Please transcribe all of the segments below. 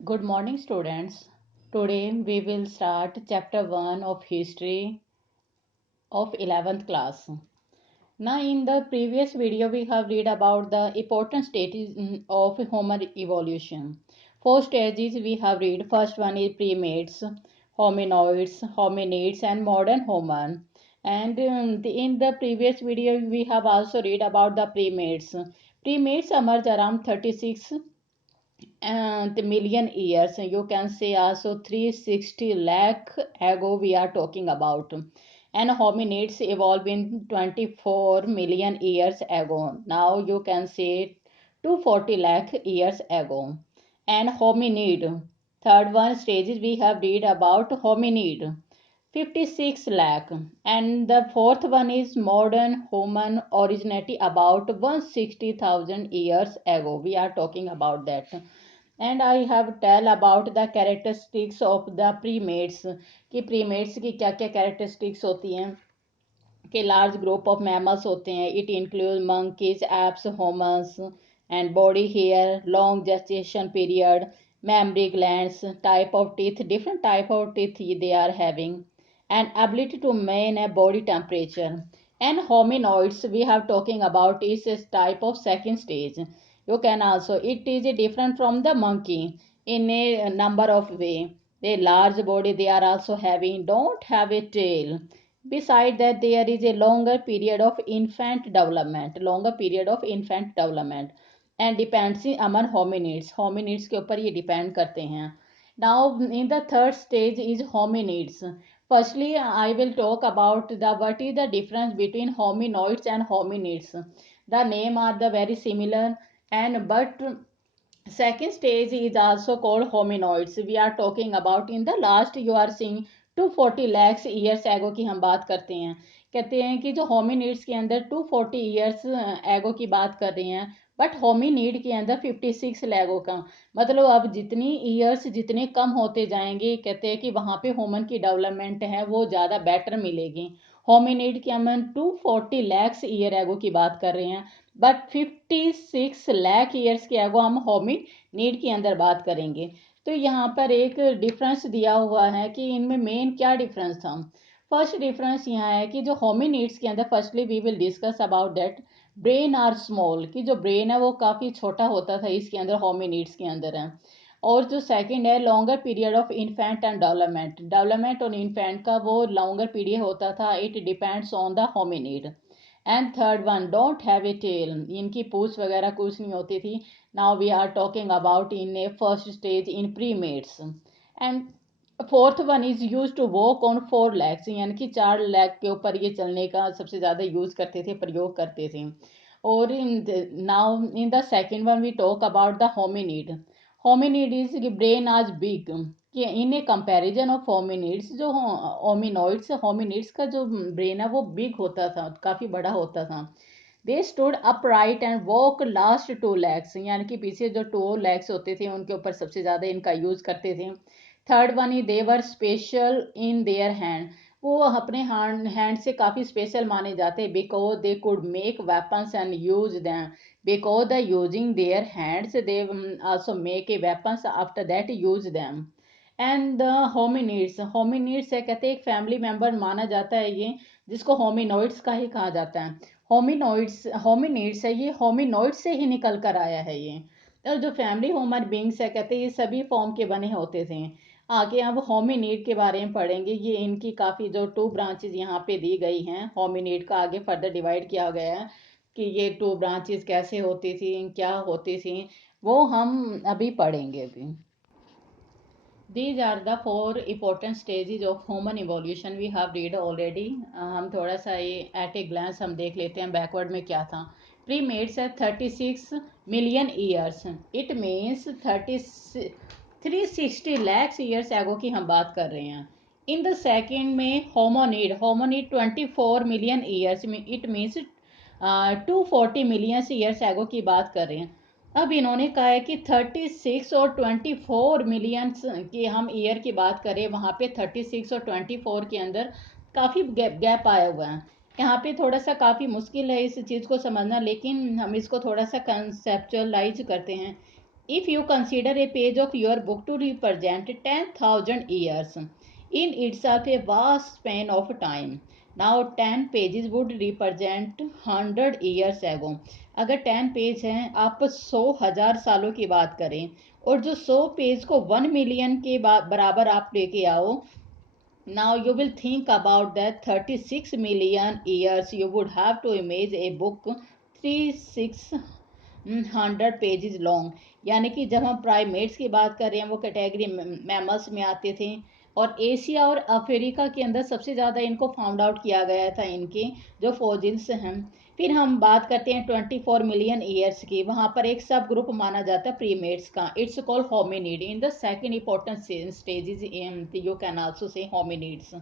Good morning, students. Today we will start chapter 1 of history of 11th class. Now, in the previous video, we have read about the important stages of human evolution. Four stages we have read. First one is primates, hominoids, hominids, and modern human. And in the previous video, we have also read about the primates. Primates emerged around 36 and million years, you can say also 360 lakh ago we are talking about, and hominids evolved in 24 million years ago, now you can say 240 lakh years ago. And hominid, third one stages we have read about hominid, 56 lakh. And the fourth one is modern human, originated about 160,000 years ago, we are talking about that. And I have tell about the characteristics of the primates, कि primates की क्या क्या characteristics होती हैं, कि large group of mammals होते हैं, it includes monkeys, apes, humans, and body hair, long gestation period, mammary glands, type of teeth, different type of teeth they are having, and ability to maintain a body temperature. And hominoids we have talking about is a type of second stage. You can also, it is different from the monkey in a number of way. They large body they are also having, don't have a tail. Beside that, there is a longer period of infant development, and depends among hominids. Hominids के ऊपर ये depend करते हैं. Now, in the third stage is hominids. Firstly, I will talk about the what is the difference between hominoids and hominids. The name are the very similar, and but second stage is also called hominoids. We are talking about in the last you are seeing 240 lakhs years ago की हम बात करते हैं. कहते हैं कि जो hominids के अंदर 240 ईयर्स एगो की बात कर रहे हैं, बट होमिनिड के अंदर 56 लैगो का, मतलब अब जितनी ईयर्स जितने कम होते जाएंगे, कहते हैं कि वहाँ पे ह्यूमन की डेवलपमेंट है वो ज़्यादा बेटर मिलेगी. होमिनिड के हम 240 लैक्स ईयर एगो की बात कर रहे हैं, बट 56 लाख ईयर्स के एगो हम होमिनिड के अंदर बात करेंगे. तो यहाँ पर एक डिफरेंस दिया हुआ है कि इनमें मेन क्या डिफरेंस था. फर्स्ट डिफरेंस यहाँ है कि जो होमिनिड्स के अंदर, firstly we will discuss about that, brain are small, कि जो ब्रेन है वो काफ़ी छोटा होता था इसके अंदर, होमिनिड्स के अंदर है. और जो सेकंड है longer period of infant and development on infant का वो लॉन्गर पीरियड होता था, it depends on the hominid. And third one don't have a tail, इनकी पूछ वगैरह कुछ नहीं होती थी. Now we are talking about in a first stage in primates. And fourth one is use to walk on 4 legs, यानी कि 4 leg के ऊपर ये चलने का सबसे ज़्यादा यूज करते थे, प्रयोग करते थे. और now in the second one we talk about the hominid. Hominid is brain आज बिग, कि in a comparison of hominids, जो होमिनिड्स का जो ब्रेन है वो बिग होता था, काफ़ी बड़ा होता था. They stood upright and walk last 2 legs, यानी कि पीछे जो 2 legs होते थे उनके ऊपर सबसे ज़्यादा इनका यूज़ करते थे. Third one is they were special in their hand, वो अपने हैंड से काफ़ी स्पेशल माने जाते, because they could make weapons and use them, because the using their hands they also make a weapons, after that use them. And the hominids है, कहते हैं एक फैमिली मेंबर माना जाता है ये, जिसको होमिनोइड्स का ही कहा जाता है. होमिनिड्स है, ये होमिनोइड से ही निकल कर आया है ये. और जो फैमिली ह्यूमन बींग्स है, कहते हैं ये सभी फॉर्म के बने होते थे. आगे अब होमिनिड के बारे में पढ़ेंगे. ये इनकी काफ़ी जो 2 ब्रांचेज यहाँ पे दी गई हैं, होमिनिड का आगे फर्दर डिवाइड किया गया है कि ये 2 ब्रांचेज कैसे होती थी, क्या होती थी, वो हम अभी पढ़ेंगे अभी. These are the 4 important stages of human evolution we have read already. हम थोड़ा सा ये एट ए ग्लांस हम देख लेते हैं बैकवर्ड में क्या था. प्रीमेट्स है 36 million years, it means 360 lakhs years ago की हम बात कर रहे हैं. इन द सेकेंड में होमोनिड 24 मिलियन ईयर्स में, it means 240 million years ago की बात कर रहे हैं. अब इन्होंने कहा है कि 36 और 24 मिलियंस की हम ईयर की बात करें, वहाँ पे 36 और 24 के अंदर काफ़ी गैप आया हुआ है. यहाँ पे थोड़ा सा काफ़ी मुश्किल है इस चीज़ को समझना, लेकिन हम इसको थोड़ा सा कंसेप्चुअलाइज करते हैं If you consider a page of your book to represent 10,000 years, in itself a vast span of time. Now 10 pages would represent 100 years ago. अगर 10 पेज हैं, आप 100,000 सालों की बात करें और जो 100 पेज को 1 मिलियन के बराबर आप लेके आओ, now you will think about that 36 million years you would have to image a book 3600 pages long. यानी कि जब हम प्राइमेट्स की बात कर रहे हैं, वो कैटेगरी मैमल्स में आते थे, और एशिया और अफ्रीका के अंदर सबसे ज़्यादा इनको फाउंड आउट किया गया था, इनके जो फॉसिल्स हैं. फिर हम बात करते हैं 24 मिलियन ईयर्स की. वहाँ पर एक सब ग्रुप माना जाता है प्रीमेट्स का. It's called hominid. In the second important stages you can also say hominids.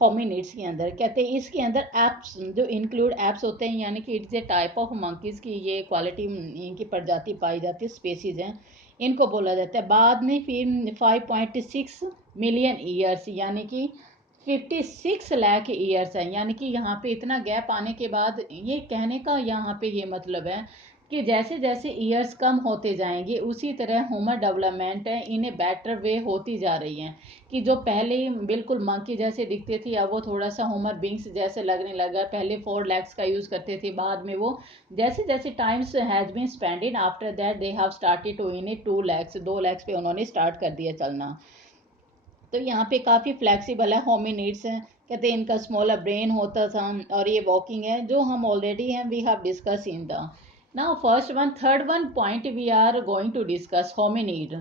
Hominids के अंदर कहते हैं, इसके अंदर एप्स जो इंक्लूड एप्स होते हैं, यानी कि it's a type of monkeys की ये क्वालिटी, इनकी प्रजाति पाई जाती है, स्पेसीज हैं, इनको बोला जाता है. बाद में फिर 5.6 मिलियन ईयर्स यानी कि 56 लाख ईयर्स है. यानी कि यहाँ पे इतना गैप आने के बाद, ये कहने का यहाँ पे ये मतलब है कि जैसे जैसे ईयर्स कम होते जाएंगे, उसी तरह ह्यूमन डेवलपमेंट है इन्हें बेटर वे होती जा रही है. कि जो पहले बिल्कुल मंकी जैसे दिखते थे, अब वो थोड़ा सा ह्यूमन बींग्स जैसे लगने लगा. पहले 4 लेग्स का यूज़ करते थे, बाद में वो जैसे जैसे times has been spended, after that they have started to in 2 legs. 2 legs पे उन्होंने स्टार्ट कर दिया चलना. तो यहाँ पे काफ़ी फ्लेक्सिबल है होमिनिड्स हैं. कहते हैं इनका स्मॉलर ब्रेन होता था, और ये वॉकिंग है जो हम ऑलरेडी हैं, we have discuss in the. Now first one, third one point we are going to discuss hominid.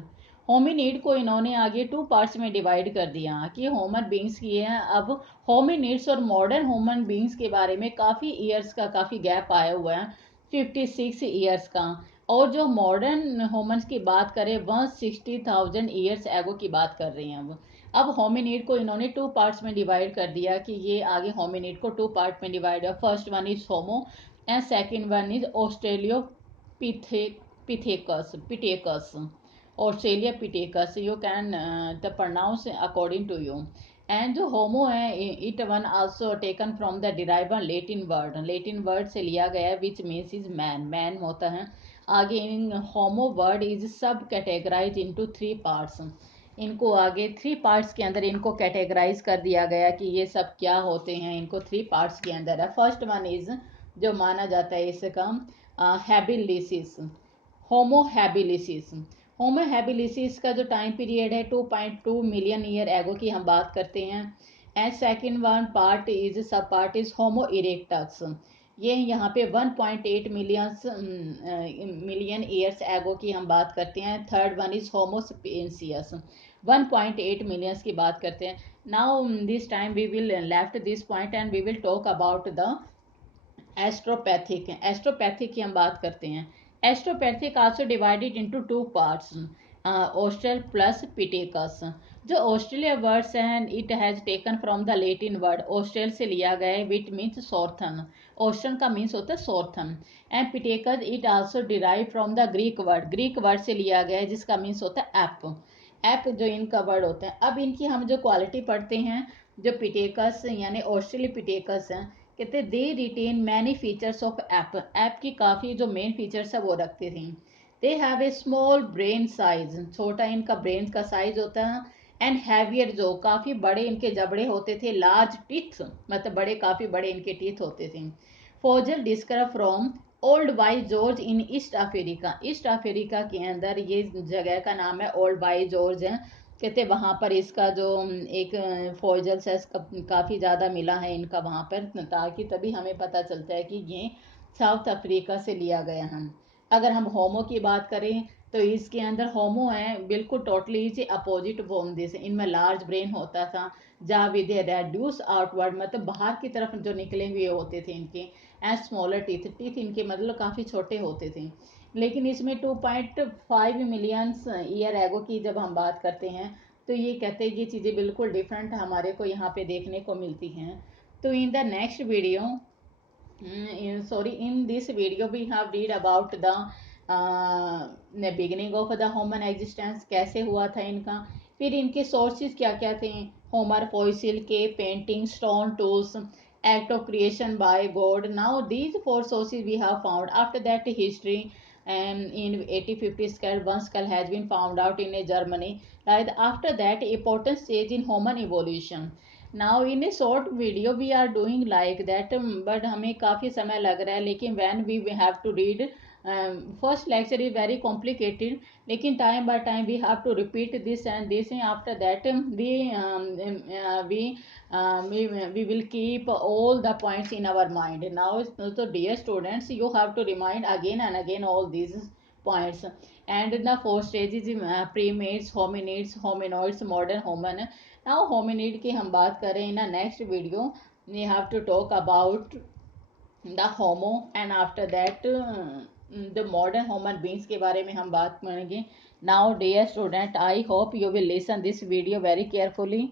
Hominid को इन्होंने आगे 2 पार्ट्स में डिवाइड कर दिया कि ह्यूमन बींग्स की है. अब होमिनिड्स और मॉडर्न ह्यूमन बींग्स के बारे में काफ़ी ईयर्स का काफ़ी गैप आया हुआ है, 56 ईयर्स का. और जो मॉडर्न ह्यूमंस की बात करें, 160,000 ईयर्स एगो की बात कर रहे हैं. अब होमिनिड को इन्होंने 2 पार्ट्स में डिवाइड कर दिया कि ये आगे होमिनिड को 2 पार्ट में डिवाइड है. First one is homo and second one is pithecus. Australopithecus, you can the pronounce according to you. And जो होमो है, it one also taken from the derive Latin word. Latin word से लिया गया है, which means is man. Man होता है. आगे in homo word is subcategorize into 3 parts. इनको आगे 3 पार्ट्स के अंदर इनको कैटेगराइज कर दिया गया कि ये सब क्या होते हैं. इनको 3 पार्ट्स के अंदर है. फर्स्ट वन इज जो माना जाता है इसका हैबिलिसिस, होमो हैबिलिसिस. होमो हैबिलिसिस का जो टाइम पीरियड है 2.2 मिलियन ईयर एगो की हम बात करते हैं. And second one part is सब पार्ट इज होमो इरेक्टस. ये यहाँ पे 1.8 मिलियन ईयर्स एगो की हम बात करते हैं. Third one is homo sapiens, 1.8 millions की बात करते हैं. Now this time we will left this point and we will talk about the astropathic. Astropathic की हम बात करते हैं. Astropathic also divided into 2 parts, austral plus pithecus. जो ऑस्ट्रेलिया वर्ड्स हैं, it has taken from the Latin word. Austral से लिया गया है, विच मीन्स सॉर्थन. ऑस्ट्रन का मीन्स होता है southern. And pithecus it also derive from the Greek word. Greek word से लिया गया है, जिसका मीन्स होता है एप. एप जो इनका वर्ड होता है. अब इनकी हम जो क्वालिटी पढ़ते हैं, जो पिटेकस यानी ऑस्ट्रेलिया पिटेकस हैं, कहते they retain many features of ape. Ape की काफ़ी जो मेन फीचर्स है वो रखते थे. They have a small brain size, छोटा इनका ब्रेन का साइज होता है. एंड हैवियर, जो काफ़ी बड़े इनके जबड़े होते थे. लार्ज टीथ, मतलब बड़े काफ़ी बड़े इनके टीथ होते थे. Fossil discover from Olduvai gorge in East Africa. East Africa के अंदर ये जगह का नाम है ओल्ड वाई जॉर्ज है. कहते वहाँ पर इसका जो एक फॉजल्स है काफ़ी ज़्यादा मिला है इनका वहाँ पर, ताकि तभी हमें पता चलता है कि ये साउथ अफ्रीका से लिया गया है. अगर हम होमो की बात करें तो इसके अंदर होमो है बिल्कुल totally is opposite from this. इनमें लार्ज ब्रेन होता था, जा विद रेड्यूस आउटवर्ड, मतलब बाहर की तरफ जो निकले हुए होते थे इनके. एंड स्मॉलर टीथ, टीथ इनके मतलब काफ़ी छोटे होते थे. लेकिन इसमें 2.5 मिलियंस ईयर एगो की जब हम बात करते हैं, तो ये कहते हैं ये चीज़ें बिल्कुल डिफरेंट हमारे को यहाँ पे देखने को मिलती हैं. तो in the next video, in this video we have read about the beginning of the human existence, कैसे हुआ था इनका. फिर इनके सोर्सेज क्या क्या थे, होमर, फॉसिल, के painting, stone tools, act of creation by God. Now these 4 sources we have found. After that history, and in 1850 skull, one skull has been found out in Germany. Right after that, important stage in human evolution. Now in a short video we are doing like that, but हमें काफ़ी समय लग रहा है, लेकिन when we have to read, first lecture is very complicated, लेकिन time by time we have to repeat this and this, and after that we will keep all the points in our mind. Now so dear students, you have to remind again and again all these points. And the fourth stage is primates, hominids, hominoids, modern human. Now hominid की हम बात करें in the next video, we have to talk about the homo, and after that the modern human beings के बारे में हम बात करेंगे. Now dear student, I hope you will listen this video very carefully.